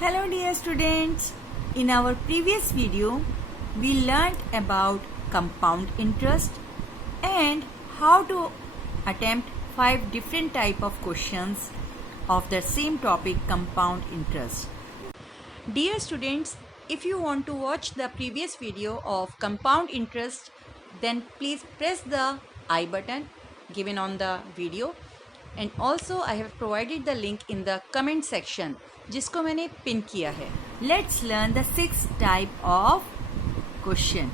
Hello dear students, in our previous video we learnt about compound interest and how to attempt 5 different type of questions of the same topic, compound interest. Dear students, if you want to watch the previous video of compound interest, then please press the I button given on the video, and also I have provided the link in the comment section जिसको मैंने pin किया है. Let's learn the 6 type of question.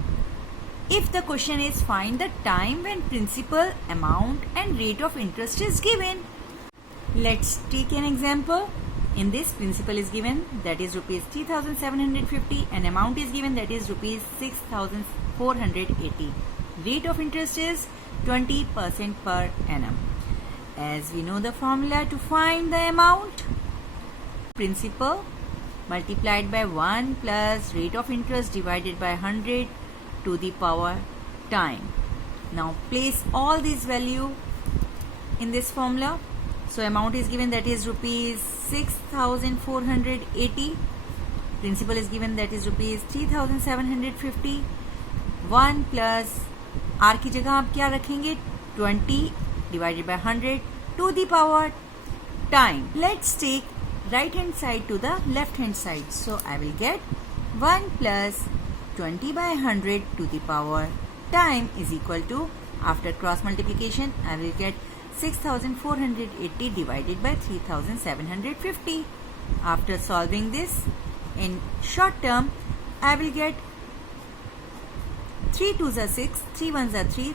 If the question is find the time when principal, amount and rate of interest is given. Let's take an example. In this, principal is given, that is rupees 3,750, and amount is given, that is rupees 6,480. Rate of interest is 20% per annum. As we know the formula to find the amount, principal multiplied by 1 plus rate of interest divided by 100 to the power time. Now place all these value in this formula. So amount is given, that is rupees 6,480. Principal is given, that is rupees 3,750. 1 plus r की जगह आप क्या रखेंगे, 20 divided by 100 to the power time. Let's take right hand side to the left hand side. So I will get 1 plus 20 by 100 to the power time is equal to, after cross multiplication, I will get 6,480 divided by 3,750. After solving this in short term, I will get 3 2s are 6, 3 1s are 3,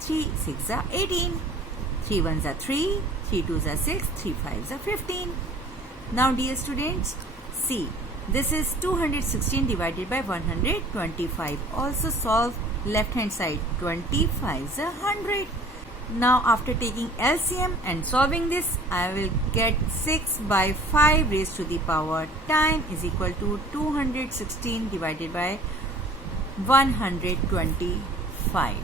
3 6s are 18, 3 1s are 3, 3 2s are 6, 3 5s are 15. Now dear students, see, this is 216 divided by 125. Also solve left hand side, 25 is 100. Now after taking LCM and solving this, I will get 6 by 5 raised to the power time is equal to 216 divided by 125.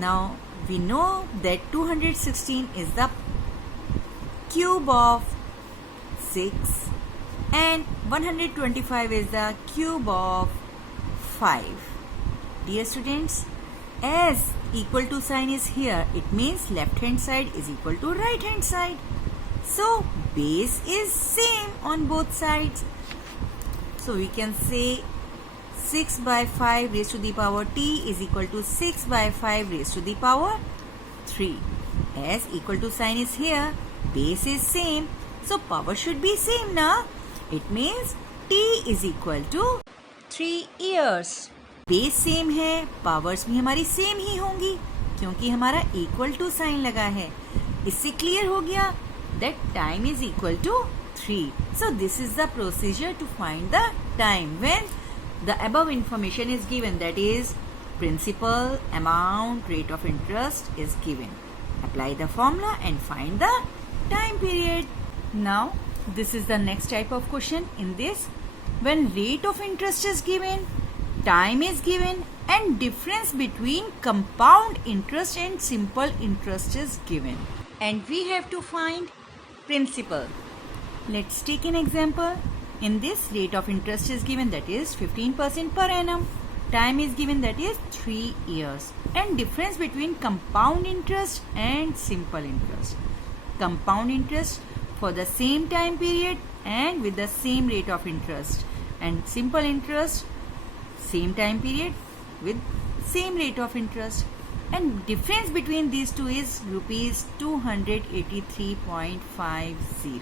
Now we know that 216 is the cube of 6 and 125 is the cube of 5. Dear students, as equal to sign is here, it means left hand side is equal to right hand side. So base is same on both sides. So we can say 6 by 5 raised to the power t is equal to 6 by 5 raised to the power 3. As equal to sign is here, base is same. So power should be same na. It means t is equal to 3 years. Base same है, powers भी हमारी same ही होंगी क्योंकि हमारा equal to sign लगा है. इससे clear हो गया that time is equal to 3. So this is the procedure to find the time when the above information is given, that is principal, amount, rate of interest is given. Apply the formula and find the time period. Now this is the next type of question. In this, when rate of interest is given, time is given and difference between compound interest and simple interest is given, and we have to find principal. Let's take an example. In this, rate of interest is given, that is 15% per annum. Time is given, that is 3 years, and difference between compound interest and simple interest. Compound interest for the same time period and with the same rate of interest, and simple interest same time period with same rate of interest, and difference between these two is rupees 283.50.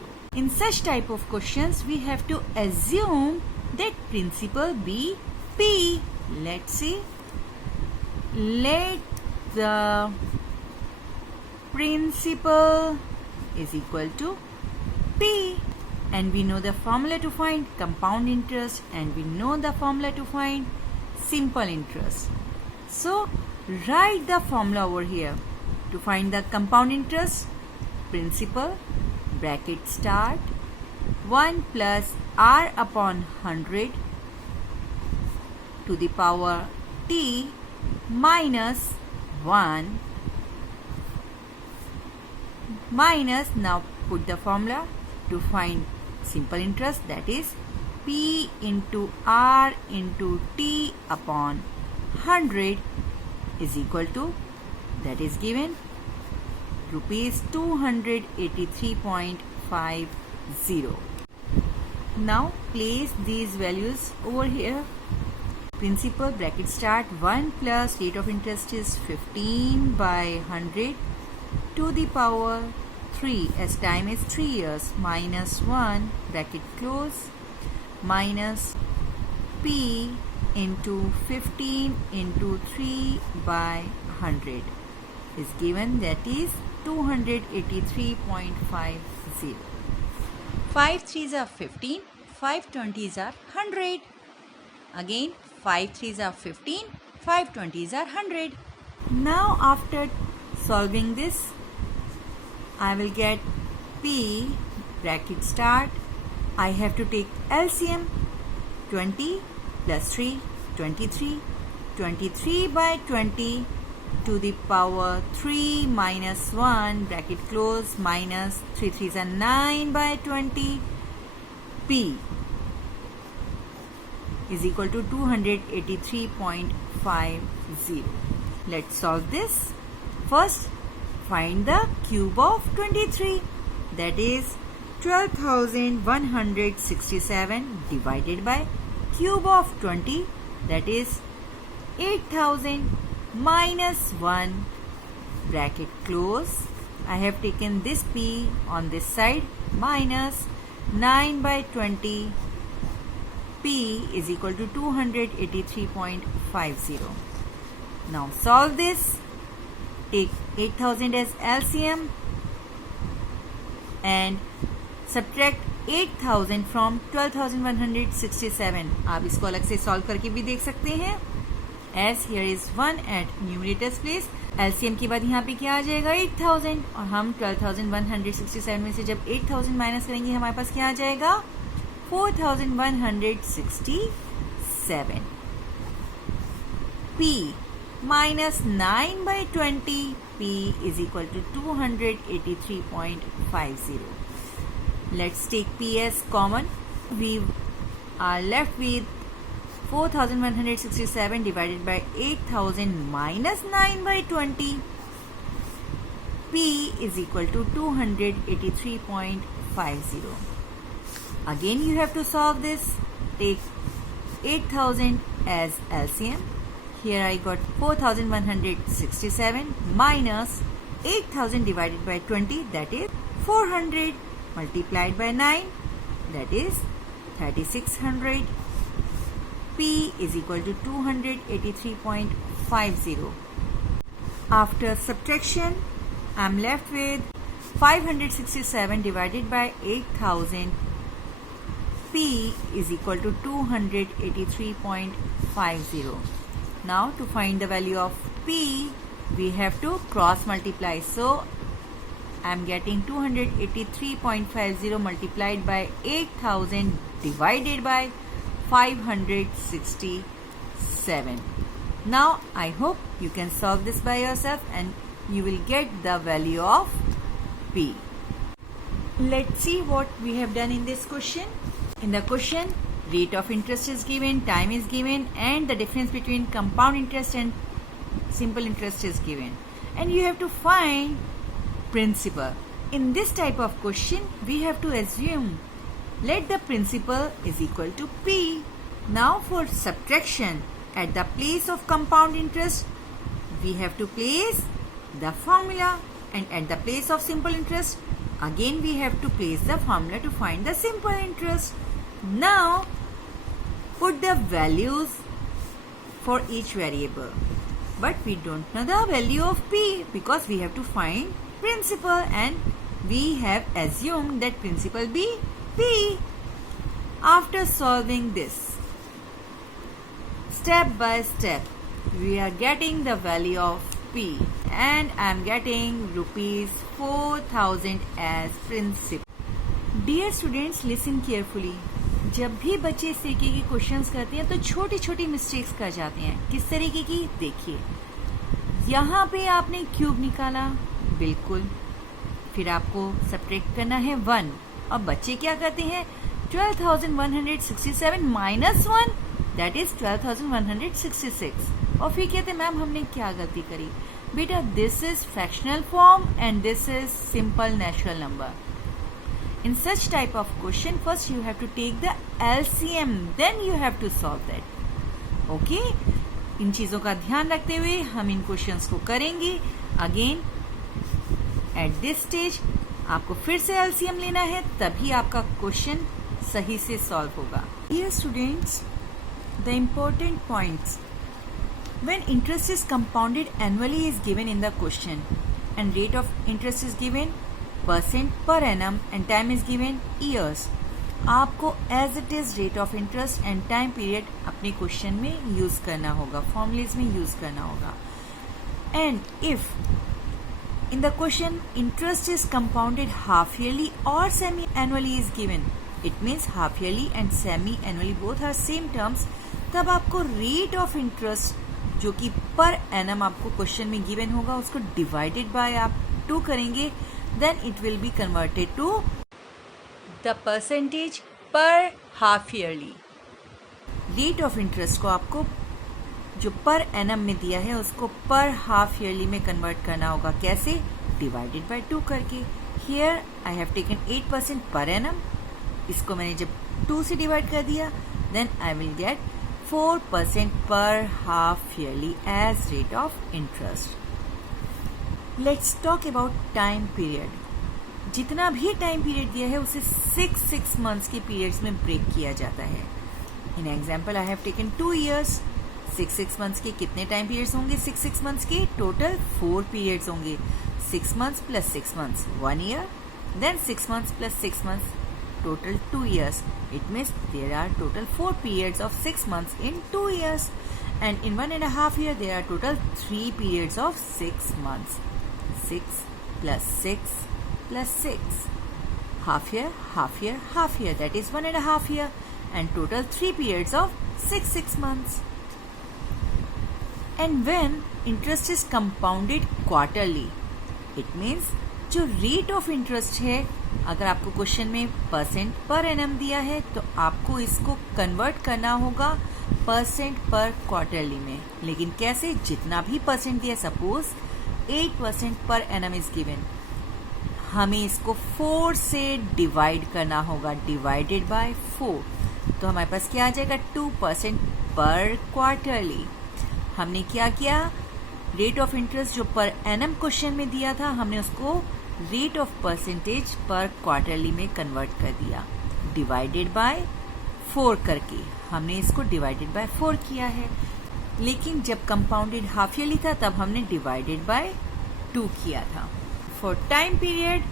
In such type of questions, we have to assume that principal be P. Let's see. Let the principal is equal to P. And we know the formula to find compound interest, and we know the formula to find simple interest. So write the formula over here to find the compound interest. Principal, bracket start, 1 plus r upon 100 to the power t minus 1 minus, now put the formula to find simple interest, that is P into R into T upon 100 is equal to, that is given, rupees 283.50. Now place these values over here. Principal bracket start 1 plus rate of interest is 15 by 100 to the power 3 as time is 3 years minus 1 bracket close minus P into 15 into 3 by 100 is given, that is 283.50. 5 3s are 15, 5 20s are 100. Again 5 3s are 15, 5 20s are 100. Now after solving this, I will get P bracket start. I have to take LCM. 20 plus 3, 23. 23 by 20 to the power 3 minus 1 bracket close minus 3 3s are 9 by 20. P is equal to 283.50. Let's solve this. First, find the cube of 23, that is 12,167 divided by cube of 20, that is 8,000 minus 1 bracket close. I have taken this P on this side minus 9 by 20. P is equal to 283.50. Now solve this. Take 8,000 as LCM and subtract 8,000 from 12,167. आप इसको अलग से solve करके भी देख सकते हैं. As here is 1 at numerator's place, LCM के बाद यहाँ पे क्या आ जाएगा 8,000 और हम 12,167 में से जब 8,000 माइनस करेंगे हमारे पास क्या आ जाएगा 4,167. P minus 9 by 20, P is equal to 283.50. Let's take P as common. We are left with 4,167 divided by 8,000 minus 9 by 20. P is equal to 283.50. Again you have to solve this. Take 8,000 as LCM. Here I got 4,167 minus 8,000 divided by 20, that is 400 multiplied by 9, that is 3,600. P is equal to 283.50. After subtraction, I am left with 567 divided by 8,000. P is equal to 283.50. Now to find the value of P, we have to cross multiply. So I am getting 283.50 multiplied by 8,000 divided by 567. Now I hope you can solve this by yourself and you will get the value of P. Let's see what we have done in this question. In the question, rate of interest is given, time is given, and the difference between compound interest and simple interest is given. And you have to find principal. In this type of question, we have to assume let the principal is equal to P. Now for subtraction, at the place of compound interest, we have to place the formula, and at the place of simple interest, again we have to place the formula to find the simple interest. Now put the values for each variable, but we don't know the value of P because we have to find principal and we have assumed that principal be P. After solving this, step by step, we are getting the value of P and I am getting rupees 4,000 as principal. Dear students, listen carefully. जब भी बच्चे इस तरीके के questions करते हैं तो छोटी छोटी मिस्टेक्स कर जाते हैं. किस तरीके की? देखिए, यहाँ पे आपने क्यूब निकाला, बिल्कुल, फिर आपको सब्ट्रैक्ट करना है 1 और बच्चे क्या करते हैं 12,167 माइनस 1 दैट इज 12,166 और फिर कहते हैं मैम हमने क्या गलती करी. बेटा this is fractional form and this is simple natural number. In such type of question, first you have to take the LCM, then you have to solve that. Okay? इन चीजों का ध्यान रखते हुए हम इन क्वेश्चंस को करेंगे. अगेन एट दिस स्टेज आपको फिर से LCM लेना है, तभी आपका क्वेश्चन सही से सॉल्व होगा. Dear students, the important points. When interest is compounded annually is given in the question and rate of interest is given % per annum and time is given years. आपको as it is rate of interest and time period अपने question में use करना होगा, formulas में use करना होगा. And if in the question interest is compounded half yearly or semi annually is given, it means half yearly and semi annually both are same terms. तब आपको rate of interest जो कि per annum आपको question में given होगा उसको divided by आप 2 करेंगे, then it will be converted to the percentage per half yearly. Rate of interest को आपको जो पर एनम में दिया है उसको पर हाफ ईयरली में कन्वर्ट करना होगा. कैसे? डिवाइडेड बाय 2 करके. Here I have taken 8% per annum. इसको मैंने जब 2 से डिवाइड कर दिया then I will get 4% per half yearly as rate of interest. Let's talk about time period. जितना भी टाइम पीरियड दिया है उसे 6 मंथ्स के पीरियड्स में ब्रेक किया जाता है. In example I have taken 2 years. 6 months के कितने टाइम पीरियड्स होंगे? 6 मंथ्स के टोटल 4 पीरियड्स होंगे. 6 months plus 6 months 1 year, then 6 months plus 6 months total 2 years. It means there are total 4 periods of 6 months in 2 years, and in 1.5 year there are total 3 periods of 6 months. 6 plus 6 plus 6. Half year, half year, half year. That is 1.5 year, and total 3 periods of 6 months. And when interest is compounded quarterly, it means जो rate of interest है, अगर आपको question में % per annum दिया है तो आपको इसको कन्वर्ट करना होगा % पर क्वार्टरली में. लेकिन कैसे? जितना भी परसेंट दिया, suppose 8% per annum is given, हमें इसको 4 से डिवाइड करना होगा, डिवाइडेड बाय 4. तो हमारे पास क्या आ जाएगा? 2% पर क्वार्टरली. हमने क्या किया? रेट ऑफ इंटरेस्ट जो पर एनम क्वेश्चन में दिया था हमने उसको रेट ऑफ परसेंटेज पर क्वार्टरली में कन्वर्ट कर दिया, डिवाइडेड बाय 4 करके. हमने इसको डिवाइडेड बाय 4 किया है. लेकिन जब कंपाउंडेड हाफ ईयरली था तब हमने डिवाइडेड बाय 2 किया था. For time period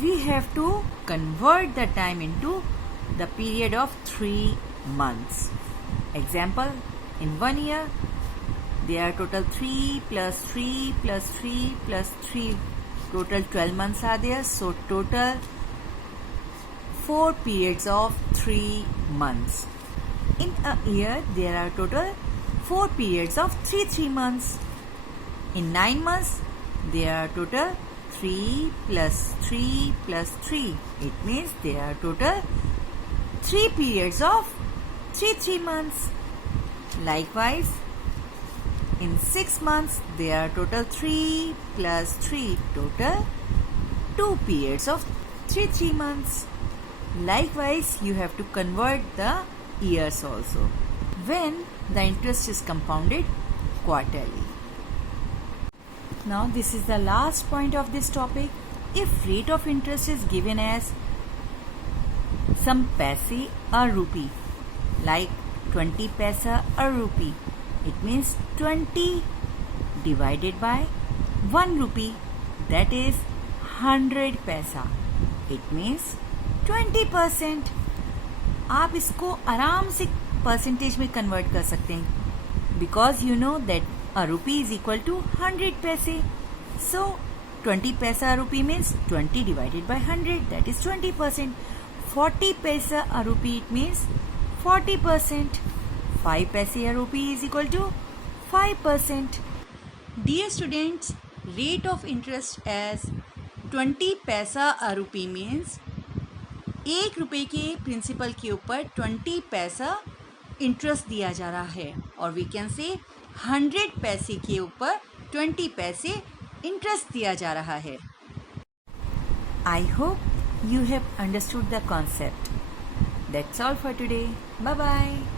we have to convert the time into the period of 3 months. Example, in 1 year there are total 3 plus 3 plus 3 plus 3. Total 12 months are there. So total 4 periods of 3 months. In a year there are total 4 periods of 3 months. In 9 months there are total 3 plus 3 plus 3. It means there are total 3 periods of 3 months. Likewise, in 6 months, there are total 3 plus 3, total 2 periods of 3 months. Likewise, you have to convert the years also when the interest is compounded quarterly. Now, this is the last point of this topic. If rate of interest is given as some paise a rupee, like 20 paisa a rupee, it means 20 divided by 1 rupee, that is 100 paisa. It means 20%. आप इसको आराम से percentage में convert कर सकते हैं, because you know that a rupee is equal to 100 paise. सो 20 पैसा a rupee means 20 divided by 100, that is 20%. 40 paisa a rupee, it means 40%. 5 paise a rupee is equal to 5%. Dear students, rate of interest as 20 paisa a rupee means 1 रुपए के principal के ऊपर 20 पैसा interest दिया जा रहा है, और वी कैन से 100 पैसे के ऊपर 20 पैसे इंटरेस्ट दिया जा रहा है. I hope you have understood the concept. That's all for today. Bye bye.